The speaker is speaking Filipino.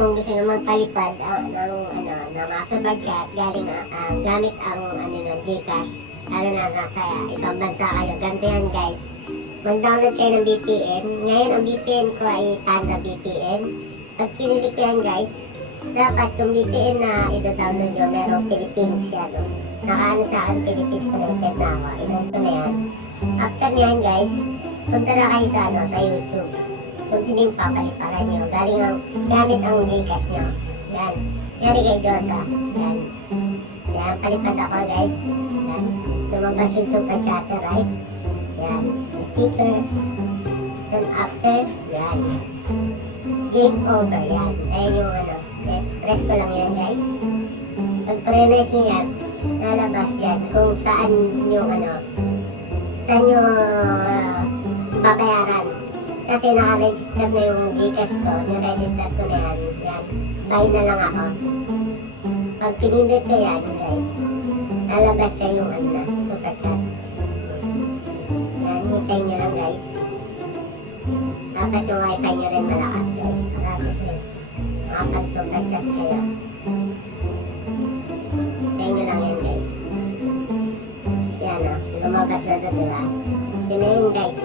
kung gusto nyo magpalipad ng mga Superchat galing gamit ang Gcash, lalo na nasa ibang bansa kayo. Ganito yan guys, mag-download kayo ng VPN. Ngayon ang VPN ko ay Pano VPN. Pag kinilik ko yan guys, dapat yung VPN na ito-download nyo, merong Philippines yan. Nakaano sa akin, Philippines connected na ako. Ilan ko na yan. After nyan guys, punta na kayo sa YouTube. Kung sino yung papaliparan nyo, galing ang gamit ang Gcash nyo. Yan. Yari kay Diyosa. Yan. Yan. Palipad ako guys. Yan. Lumabas yung Superchat, right? Yan. Sticker. Then after, yan. Game over. Yan. Ayan yung press ko lang yan guys. Pag pre-press nyo yan, lalabas yan kung saan yung saan nyo babayaran. Kasi naka-register na yung Gcash ko, niregister ko na yan. Yan, buy na lang ako. Pag pinindot ko yan guys, lalabas siya yung Superchat. Yan, hintayin nyo lang guys. Dapat yung wifi nyo rin malakas guys, para kasi makapag-Superchat kayo. Hintayin nyo lang yan guys. Yan lumabas na doon, diba? Yun na yun guys.